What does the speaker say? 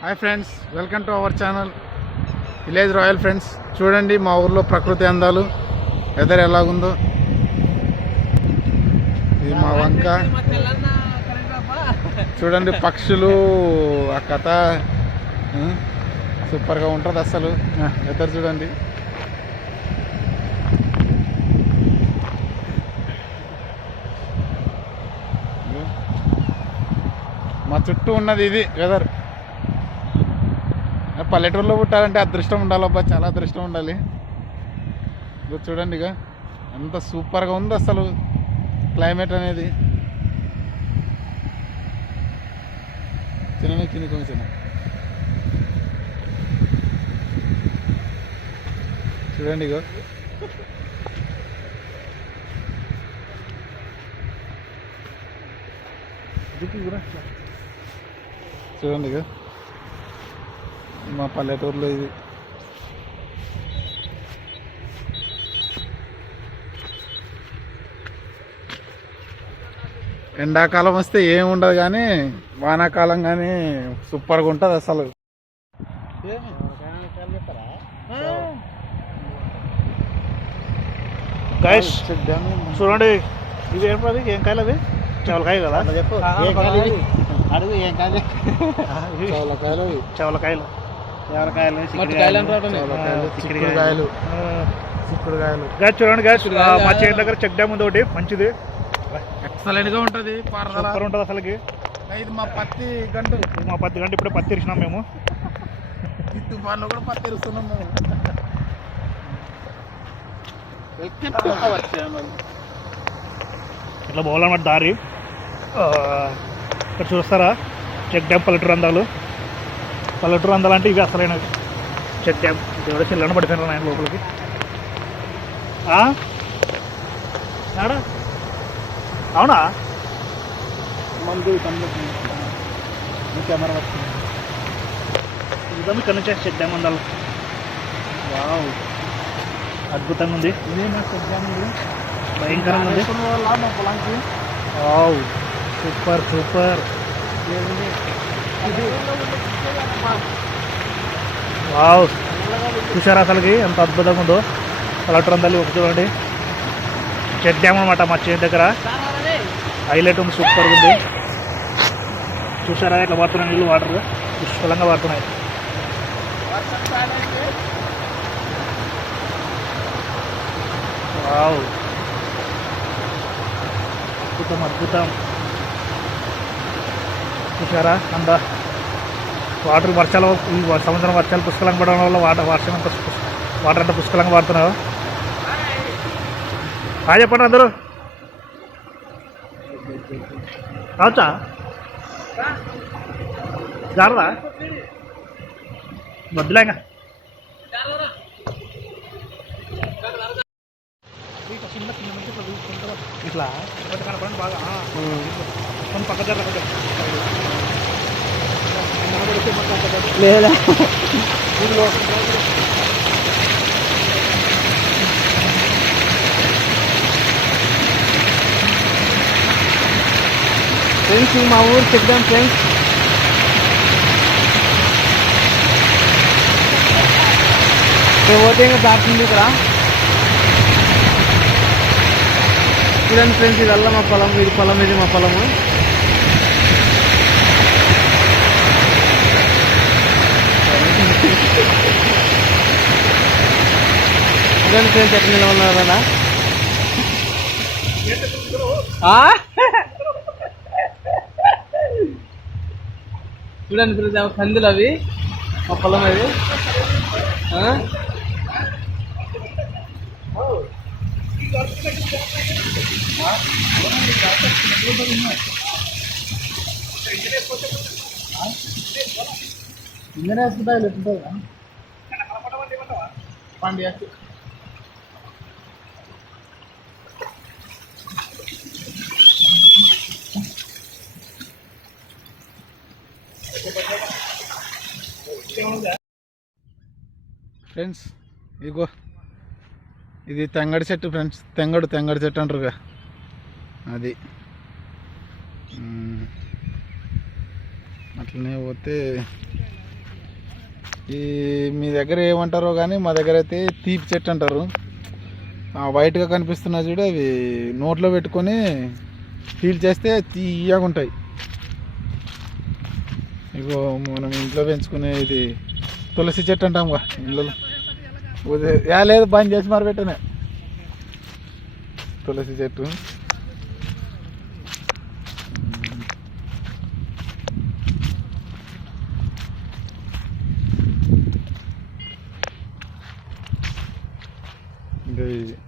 Hi friends welcome to our channel village royal friends చూడండి మా ఊర్లో ప్రకృతి అందాలు వెదర్ ఎలాగుందో. ఇది మా వంక. చూడండి పక్షులు ఆ కథ సూపర్గా ఉంటుంది అసలు. వెదర్ చూడండి. మా చుట్టూ ఉన్నది ఇది వెదర్ పల్లెటూరులో పుట్టాలంటే అదృష్టం ఉండాలబ్బా చాలా అదృష్టం ఉండాలి. ఇదిగో చూడండి ఇక ఎంత సూపర్గా ఉంది అసలు క్లైమేట్ అనేది. చిన్న చిన్న కొంచెం చూడండి ఇగో. చూడండి ఇగో. మా పల్లెటూరులో ఇది. ఎండాకాలం వస్తే ఏం ఉండదు కానీ వానాకాలం కానీ సూపర్గా ఉంటుంది అసలు. గైస్ చూడండి. ఇవి ఏం పది ఏం కాయలు అవి చెవలకాయ కదా? అడుగు ఏం కాదు చవలకాయలు. చెవలకాయలు ఎవరికాయలు? చిక్కుడుకాయలు. చిక్కుడుకాయలు. చూడండి గాయస్ మా చేతి దగ్గర చెక్ డ్యామ్ ఉంది ఒకటి మంచిది. ఎక్సలెంట్గా ఉంటది సూపర్ ఉంటుంది అసలుకి. ఇది మా పత్తి గంటు మా పత్తి గంట ఇప్పుడే పత్తి ఇరిచినాం మేము. ఈ తుఫాన్లో కూడా పత్తి ఇరుస్తున్నాం మేము. ఇట్లా పోవాలన్నమాట దారి? ఇక్కడ చూస్తారా? చెక్ డ్యామ్ పల్లెటూరు అందాలు. పల్లెటూరు అందాలు అంటే ఇవి డ్యామ్ ఎవరో చిల్లన పడిపోయినారు ఆయన లోపలికి? ఆడ అవునా? మందు కెమెరా వస్తుంది ఇదమ్మ ఇక్కడ నుంచే చెక్ డ్యామ్ అందాలు. వావ్. అద్భుతంగా ఉంది. భయంకరంగా ఉంది. వావ్. Super super. వావ్. చూసారా అసలుకి? ఎంత అద్భుతంగా ఉందో. కలెక్టర్ తల్లి ఒక చూడండి. చెక్ డ్యామ్ అనమాట మా చేతి దగ్గర. హైలైట్ ఉంది సూపర్ ఉంది. చూసారా ఇట్లా పడుతున్నాయి నీళ్ళు వాటర్ పుష్కలంగా పడుతున్నాయి వావ్. అద్భుతం అద్భుతం. చూసారా అందా? వాటర్ వర్షాలు ఈ సంవత్సరం వర్షాలు పుష్కలంగా పడడం వల్ల వాటర్ వర్షం అంత వాటర్ అంతా పుష్కలంగా పడుతున్నారు. ఆ చెప్పండి అందరూ. రావచ్చా? జారదా? వద్దులేగా ఇట్లా? కనపడండి బాగా. కొన్ని పక్క. లేదా? ఫ్రెండ్స్ మా ఊరు చెప్దాం ఫ్రెండ్స్. మేము పోతే ఇంకా ఇక్కడ. చూడండి ఫ్రెండ్స్ ఇదల్లా మా పొలం ఇది పొలం ఇది మా పొలము. చూడండి ఫ్రెండ్స్ ఎట్లా నిలబడినారా కదా చూడండి ఫ్రెండ్స్ ఏమో కందులు అవి. మా పొలం అది. పండి ఫ్రెండ్స్ ఇగో ఇది తెంగడి చెట్టు ఫ్రెండ్స్ తెంగడు తెంగడి చెట్టు అంటారుగా. అది. అట్లనే పోతే ఈ మీ దగ్గర ఏమంటారో కానీ మా దగ్గర అయితే తీపి చెట్టు అంటారు. ఆ వైట్గా కనిపిస్తున్నా చూడు అవి నోట్లో పెట్టుకొని ఫీల్ చేస్తే తీయగా ఉంటాయి. ఇగో మనం ఇంట్లో పెంచుకునే ఇది తులసి చెట్టు అంటాం ఇంట్లో ఇళ్ళలో లేదు బంద్ చేసి మరి పెట్టనే తులసి చెట్టు. ఇంకా ఇది